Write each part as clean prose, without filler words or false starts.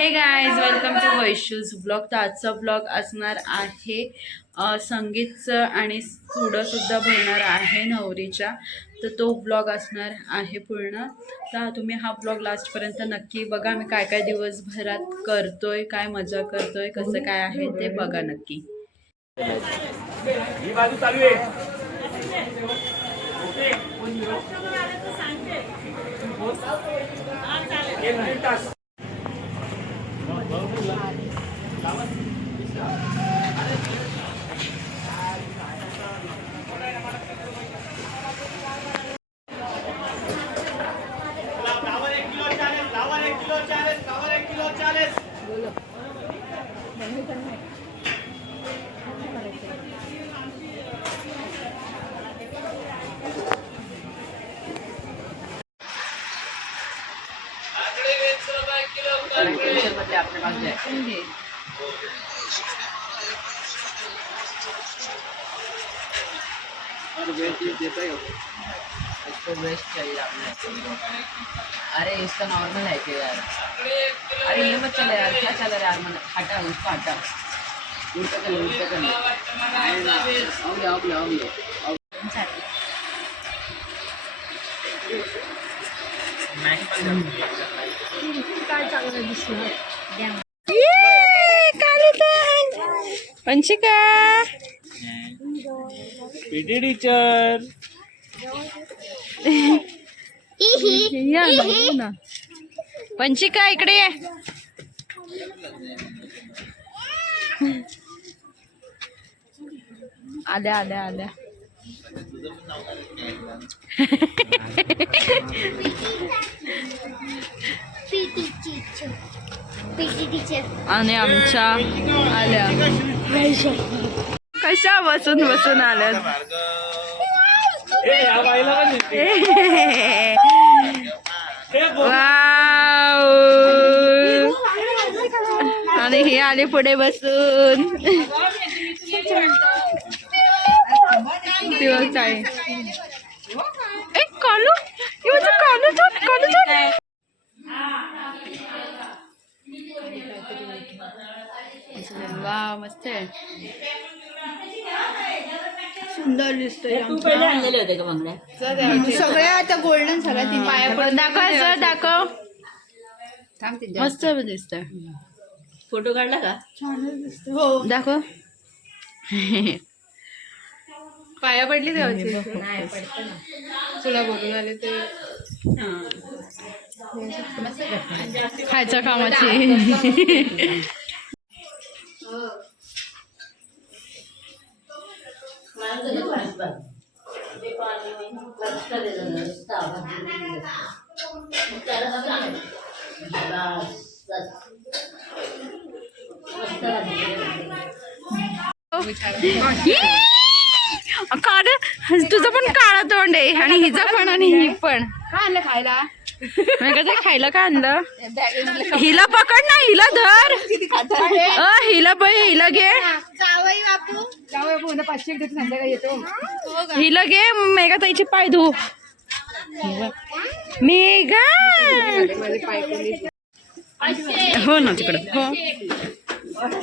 हे guys welcome to Vaishu's blog. तर आजचा ब्लॉग असणार आहे संगीतचं आणि सुद्धा भरणार आहे नवरीच्या. तर तो ब्लॉग असणार आहे पूर्ण. तर तुम्ही हा ब्लॉग लास्टपर्यंत नक्की बघा. मी काय काय दिवसभरात करतोय, काय मजा करतोय, कसं काय आहे ते बघा नक्की. ही बाजू चालू आहे. इसको वेस्ट चाहिए आपने। अरे इसका नॉर्मल है क्या यार? अरे ये मत चले यार, क्या चल रहा है यार? मन हटा, उसको हटा, उल्टा कर लो, उल्टा कर लो। आओ पंचिका पीटी टीचर पंचिका इकडे ये. आल्या आल्या आल्या. आणि आमच्या आल्या कशा बसून बसून आल्या. वाव. आणि हे आले पुढे बसून. कालू वा मस्त आहे. सुंदर दिसतोय. होते का बंगल्या? सगळ्या आता गोल्डन सगळ्या पाया पडून दाखव. मस्त दिसतंय. फोटो काढला का? छानच दिसतोय. हो दाखव. पाया पडली देवाची. तुला बोलून आले ते खायच्या कामाची. काढ. तुझं पण काळा तोंड आहे आणि हिचा पण आणि ही पण. काय आणलं खायला? खायला काय आणलं? हिला पकड ना, हिला धर. हिला घे. हिला घे. मेघा ताईची पाय धू. मेघा हो ना तिकडं. हो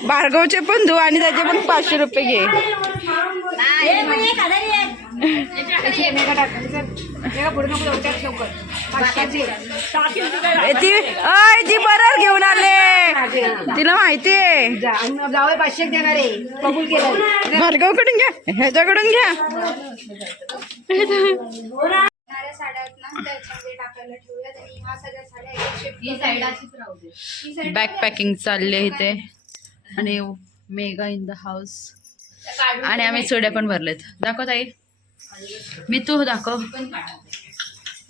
भार्गवचे पण धू आणि त्याचे पण 500 रुपये घे. ती बरं घेऊन आले, तिला माहितीये. भार्गवकडून घ्या, ह्याच्याकडून घ्या. बॅग पॅकिंग चालले इथे. आणि मेगा इन द हाऊस. आणि आम्ही चुड्या पण भरलेत. दाखव ताई. मी तू दाखव.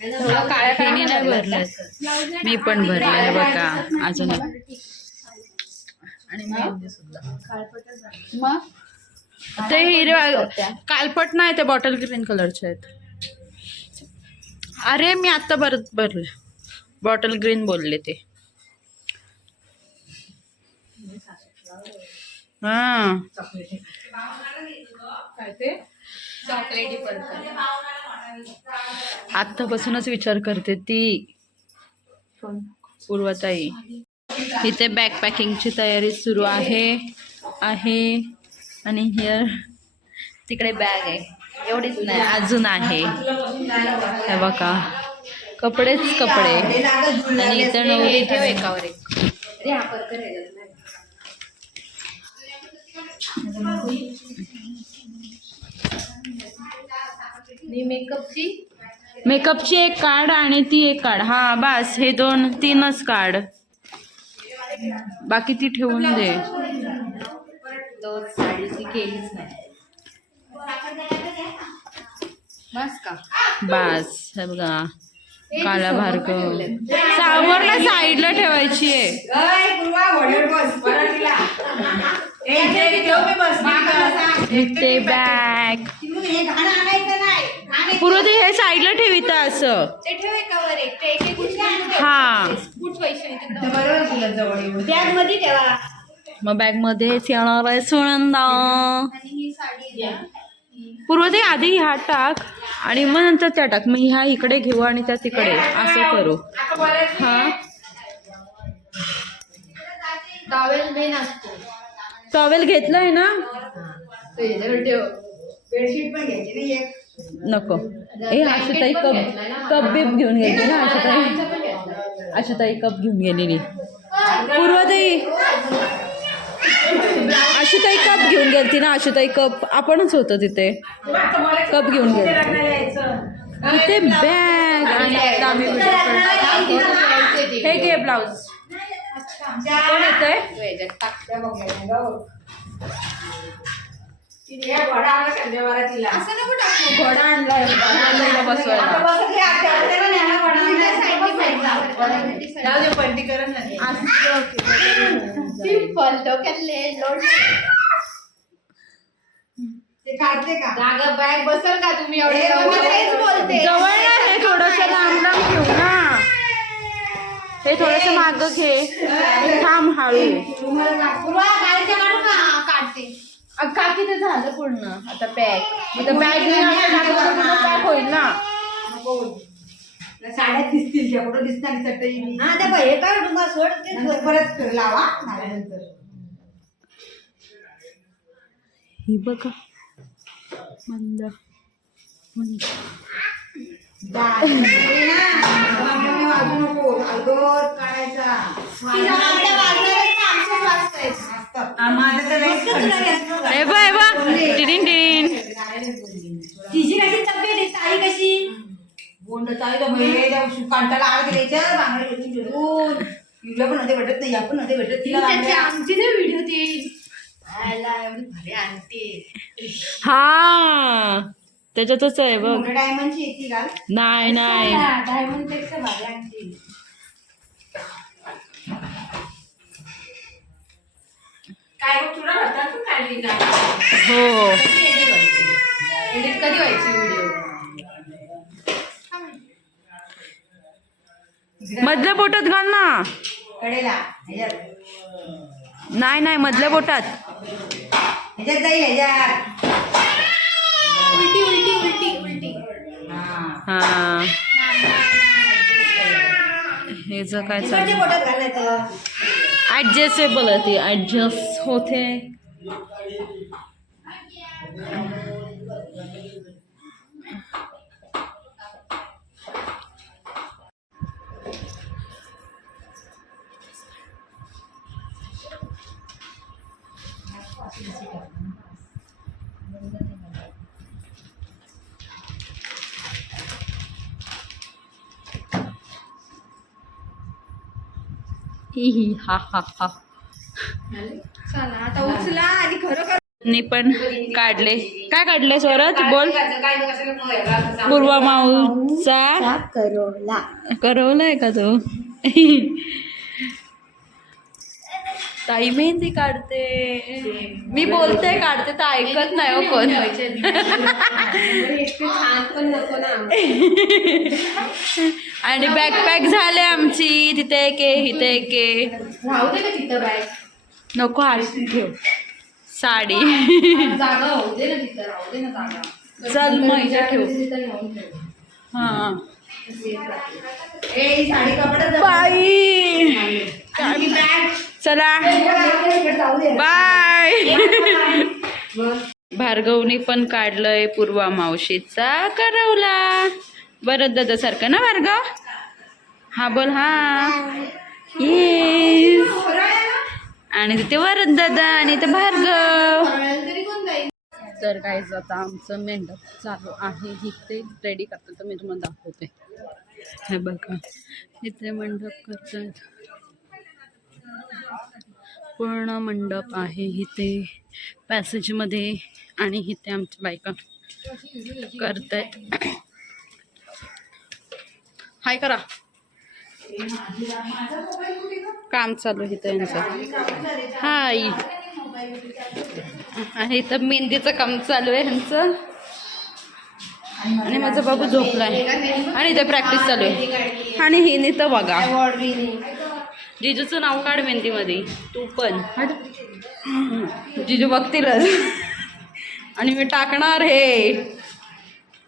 हिने नाही भरलेत, मी पण भरले बघा अजून. आणि मेहंदी सुद्धा. मग ते हिरव्या कालपट नाही, ते बॉटल ग्रीन कलरचे आहेत. अरे मी आता भरले. बॉटल ग्रीन बोलले ते. हा आत्तापासूनच विचार करते ती पूर्वताई. इथे बॅकपॅकिंगची तयारी सुरू आहे आणि हिअर तिकडे बॅग आहे. एवढीच नाही अजून आहे. हे बघा कपडेच कपडे. आणि इथं नवरी ठेव एकावर एक. मेकअपची एक काढ आणि ती एक काढ. हा बस हे 2-3च काढ. बाकी ती ठेवून दे. बस हे बघा काला भार्गव सावरला साईडला ठेवायची आहे. इथे बॅग पूर्व ते हे साईडला ठेवित असं. हा मग बॅग मध्येच येणार आहे सुनंदा. पूर्व ते आधी ह्या टाक आणि मग नंतर त्या टाक. मग ह्या इकडे घेऊ आणि त्या तिकडे असं करू. हा टॉवेल घेतलाय ना. नको ए आशुताई कप बीप घेऊन गेली ना. आशुताई कप घेऊन गेलेली. पूर्वताई आशुताई कप घेऊन गेलती ना. आशुताई कप आपणच होतो तिथे. कप घेऊन गेली. इथे बॅग आणि हे घे ब्लाउज. कोण येतंय? घोडा आणलाय बसवायला. बॅग बसल का तुम्ही? जवळ हे थोडस लांब लांब घेऊ ना. हे थोडस माग घे. थांब हळू. काकी ते झालं पूर्ण. आता पॅक पॅक होईल ना. साड्या दिसतील त्या कुठं दिसणार चटई. हा त्या हे काय सोड परत लावा नंतर. ही बघा मंद वाजू नको. काढायचा तिची कशी तब्येत आहे? ताई कशी? बोंड चालू कांटाला आळ द्यायच्या बांगडे घेऊन तिला पण मध्ये भेटत नाही. आपण मध्ये भेटत तिला आमची ना व्हिडिओ ती आणते. हा त्याच्यातच आहे बघ. डायमंडची येते का? नाही नाही डायमंड पेक्षा भारी आणते. काय तुला भरतात तू काढली का? हो एडिट कधी व्हायची व्हिडिओ? मधल्या बोटात घाल ना. कडेला नाही नाही मधल्या बोटात. ह्याच्यात जाईल. ह्याच्यात उलटी उलटी उलटी उलटी. हा हे ज काय चालू बोटात घालायचं. ऍडजस्टेबल आहे ती. ऍडजस्ट होते. ही हा हा हा. चला आता उचला आणि खरं मी पण काढले. काय काढले स्वरात बोल. पूर्वा माऊचा करवलाय का तो? ताई मेहंदी काढते. मी बोलते काढते तर ऐकत नाही हो कोण. आणि बॅकपॅक झाले आमची. तिथे एक इथे एक. राहू दे का तिथं बॅग? नको आरती ठेव. साडी जागा होऊ दे ना तिथं. राहू दे ना जागा. चल मग इथे ठेव. हा ए साडी कपडा बाई चला बाय. भार्गवनी पण काढलंय पूर्वा मावशीचा करवला. बरं दादा सारखं ना भार्गव. हा बोल हा. येस. आणि तिथे वरद दादा आणि इथे भार्गव. तर गाईज आता आमचं मेंढप चालू आहे. इथे रेडी करतात तर मी तुम्हाला दाखवते. हे बघा इथे मंडप करतात. पूर्ण मंडप आहे इथे पॅसेजमध्ये आणि इथे आमच्या बायका करतायत. हाय करा. काम चालू आहे इथं यांचं. हाय. आणि इथं मेहंदीचं काम चालू आहे ह्यांचं. आणि माझा बाबू झोपलाय आणि इथे प्रॅक्टिस चालू आहे. आणि हिने तर बघा जिजूचं नाव काढ मेहंदीमध्ये. तू पण जिजू बघतीलच. आणि मी टाकणार हे.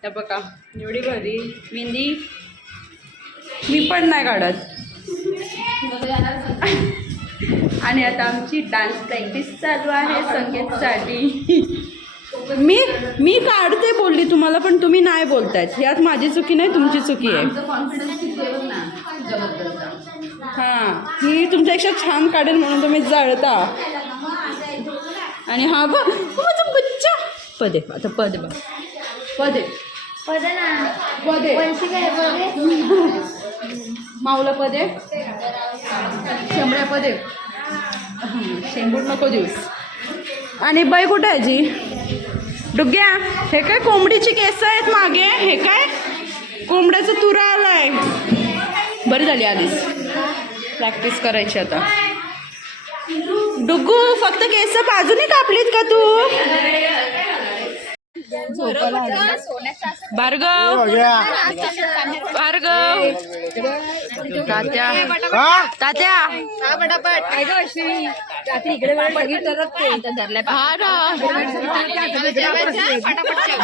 त्या बघा एवढी भारी मेहंदी मी पण नाही काढत. आणि आता आमची डान्स प्रॅक्टिस चालू आहे संगीतसाठी. मी काढते बोलली तुम्हाला पण तुम्ही नाही बोलतायत. यात माझी चुकी नाही तुमची चुकी आहे. हां ही तुमच्यापेक्षा छान काढेल म्हणून तुम्ही जळता. आणि हा बघ माझा बच्चा पदे. आता पदे बघ पदे पदे माऊला पदे शेंबड्या पदे. शेंबूड नको दिवस. आणि बाई कुठे आहे जी डुग्या. हे काय कोंबडीची केस आहेत मागे. हे काय कोंबड्याचं तुरा आलाय. बरी झाली आधीच प्रॅक्टिस करायची. आता डुग्गू फक्त केस बाजूने कापलीत का तू. भार्गव भार्गव तात्या तात्या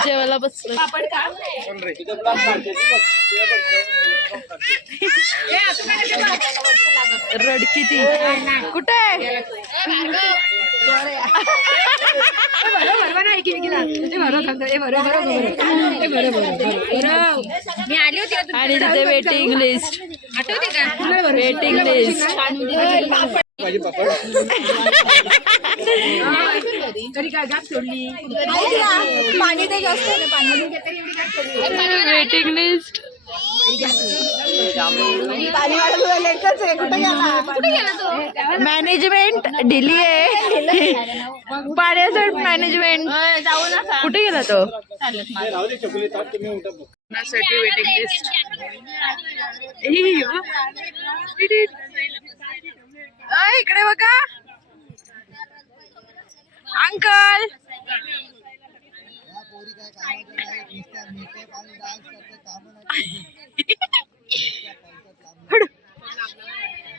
जेवायला बसलो. रडकी ती कुठे मी आली होती. आणि तिथे वेटिंग लिस्ट. आठवते का वेटिंग लिस्ट. तरी काय गाठ सोडली. पाणी ते जास्त वेटिंग लिस्ट. मॅनेजमेंट दिली आहे. पाण्याचं मॅनेजमेंट कुठे गेला तो. Waiting list. इकडे बघा अंकल.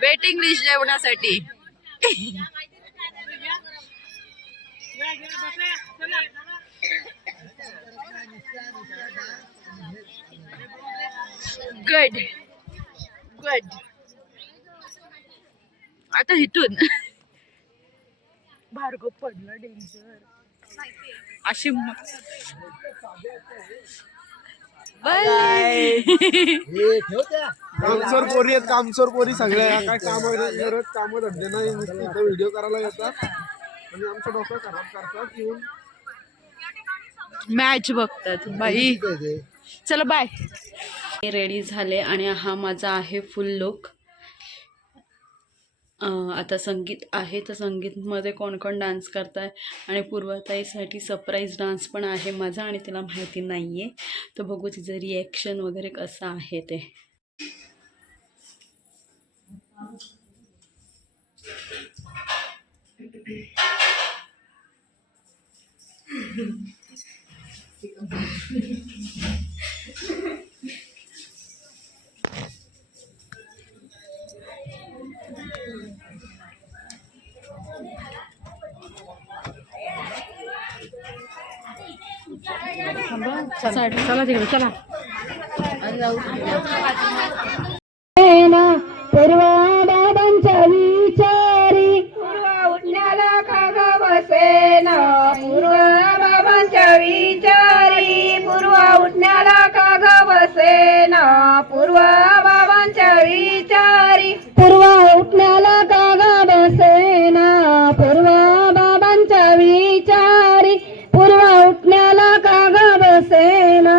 वेटिंग लिस्ट जेवणासाठी. Good good. आता इथून भार्गव पडलं डेंजर. अशी कामचोर पोरी आहेत. कामचोर पोरी सगळ्या. काय काम काम धंदे नाही. व्हिडिओ करायला येतात आणि आमचं डोकं खराब करतात. येऊन मॅच बघतात बाई. चला बाय. रेडी झाले आणि हा माझा आहे फुल लुक. आता संगीत आहे तर संगीतमध्ये कोण कोण डान्स करताय. आणि पूर्वताईसाठी सरप्राईज डान्स पण आहे माझा आणि तिला माहिती नाही आहे. तर बघू तिचं रिॲक्शन वगैरे कसं आहे ते. चला तिकडे चला. बाबांच्या पूर्वा बाबांच्या विचारी पूर्वा उठण्याला कागा बसेना पूर्वा बाबांच्या विचारी पूर्वा उठण्याला कागा बसेना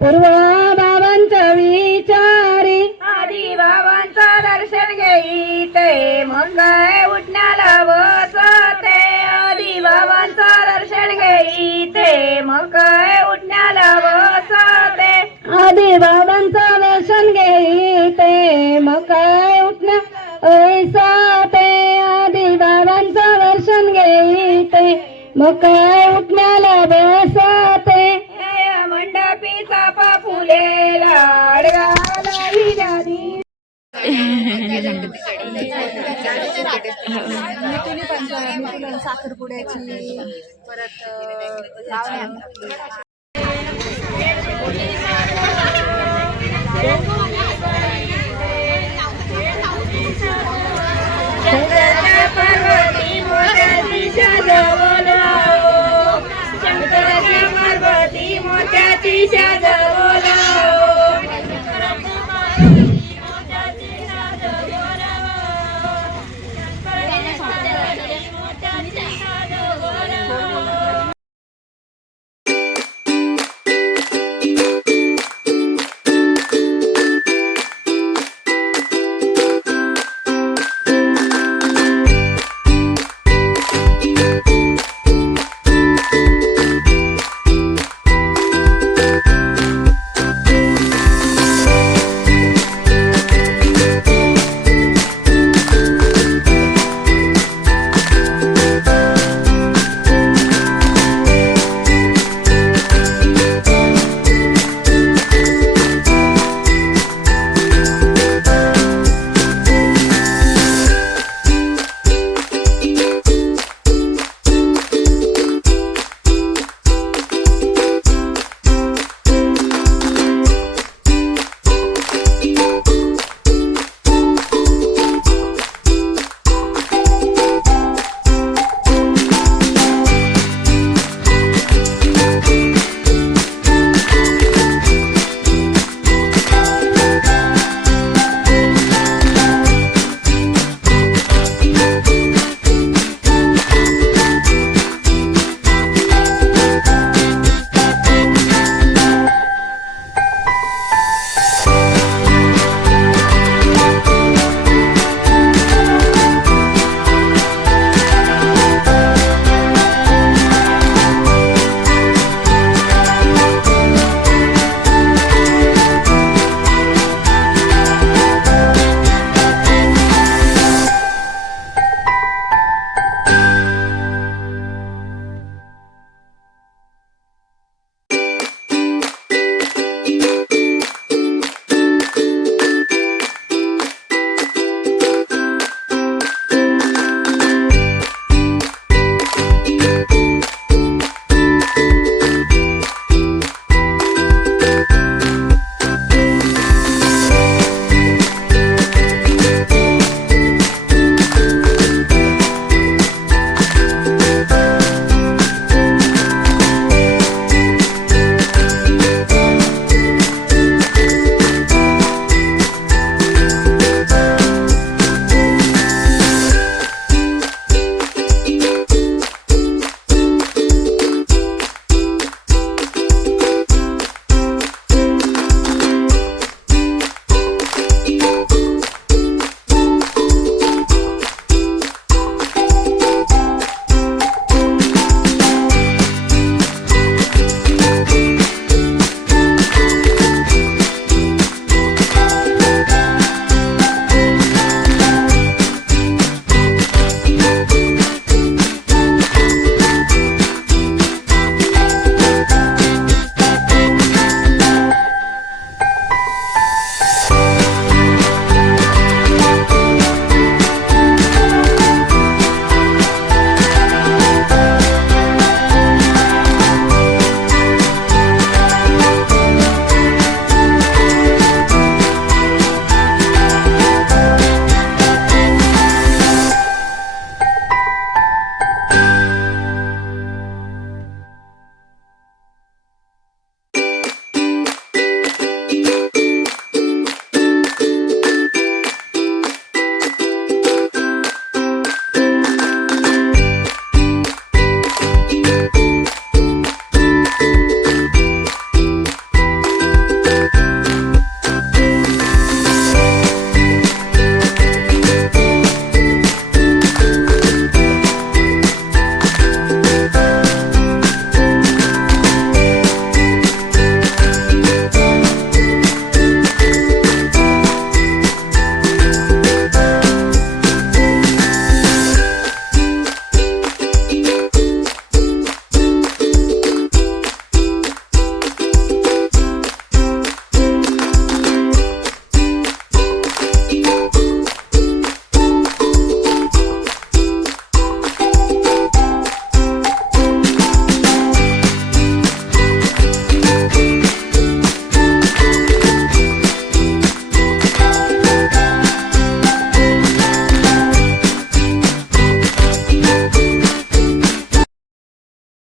पूर्वा बाबांच्या विचारी आधी बाबांचं दर्शन घेईते मग काय उठण्याला बसते आधी बाबांचं दर्शन घेईते मग काय उठण्याला बसते आधी बाबांचं दर्शन घेईते मग काय उठण्या ऐसाते आधी बाबांचं दर्शन घेईते मग काय उठण्याला बसते मंडपी चापा फुलेला अडगाला विजारी साखरपुड्याची परत शंकराच्या पार्वती मोत्याची शाजवला शंकराच्या पार्वती मोत्याची शाजवला